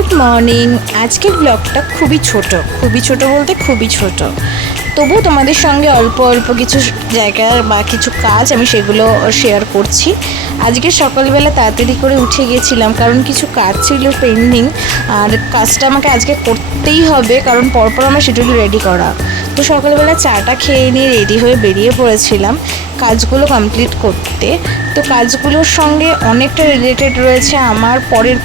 Good morning. আজকের ব্লগটা খুবই ছোট বলতে খুবই ছোট, তবুও তোমাদের সঙ্গে অল্প অল্প কিছু জায়গা বা কিছু কাজ আমি সেগুলো শেয়ার করছি। আজকে সকালবেলা তাড়াতাড়ি করে উঠে গেছিলাম কারণ কিছু কাজ ছিল পেন্ডিং, আর কাজটা আমাকে আজকে করতেই হবে কারণ পরপর আমার শিডিউল রেডি করা। তো সকালবেলা চাটা খেয়ে নিয়ে রেডি হয়ে বেরিয়ে পড়েছিলাম কাজগুলো কমপ্লিট করতে। তো কাজগুলোর সঙ্গে অনেকটা রিলেটেড রয়েছে আমার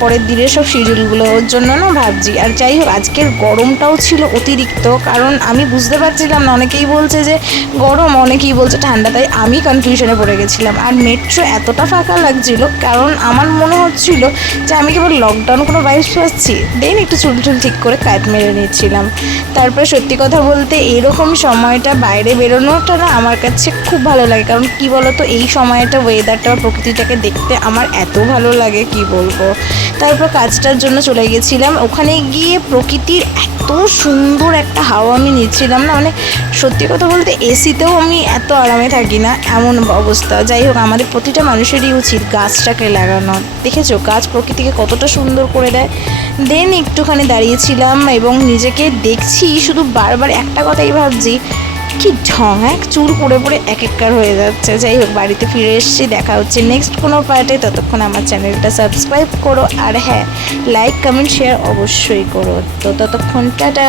পরের দিনের সব শিডিউলগুলো, ওর জন্য না ভাবছি। আর যাই হোক, আজকের গরমটাও ছিল অতিরিক্ত, কারণ আমি বুঝতে পারছিলাম না, অনেকেই বলছে যে গরম, অনেকেই বলছে ঠান্ডা, তাই আমি কনফিউশনে পড়ে গেছিলাম। আর মেট্রো এতটা ফাঁকা লাগছিল কারণ আমার মনে হচ্ছিল যে আমি কেবল লকডাউন কোনো ভাইবস পাচ্ছি। দেন একটু চুল ঠিক করে কাট মেরে নিচ্ছিলাম। তারপরে সত্যি কথা বলতে এরকম সময়টা বাইরে বেরোনোটা না আমার কাছে খুব ভালো লাগে, কারণ কি বলতো এই সময়টা ওয়েদারটা বা প্রকৃতিটাকে দেখতে আমার এত ভালো লাগে কি বলবো। তারপর কাজটার জন্য চলে গেছিলাম, ওখানে গিয়ে প্রকৃতির এত সুন্দর একটা হাওয়া আমি নিচ্ছিলাম না, মানে সত্যি কথা বলতে এসিতেও আমি এত আরামে থাকি না এমন অবস্থা। যাই হোক, আমাদের প্রতিটা মানুষেরই উচিত গাছটাকে লাগানো। দেখেছো গাছ প্রকৃতিকে কতটা সুন্দর করে দেয়। দেন একটুখানি দাঁড়িয়েছিলাম এবং নিজেকে দেখছি, শুধু বারবার একটা কথাই ভাবছি, কি ঢং, এক চুল পড়ে পড়ে এক একবার হয়ে যাচ্ছে। যাই হোক, বাড়িতে ফিরে এসেছি, দেখা হচ্ছে নেক্সট কোনো পার্টে। ততক্ষণ আমার চ্যানেলটা সাবস্ক্রাইব করো, আর হ্যাঁ, লাইক কমেন্ট শেয়ার অবশ্যই করো। তো ততক্ষণ টাটা।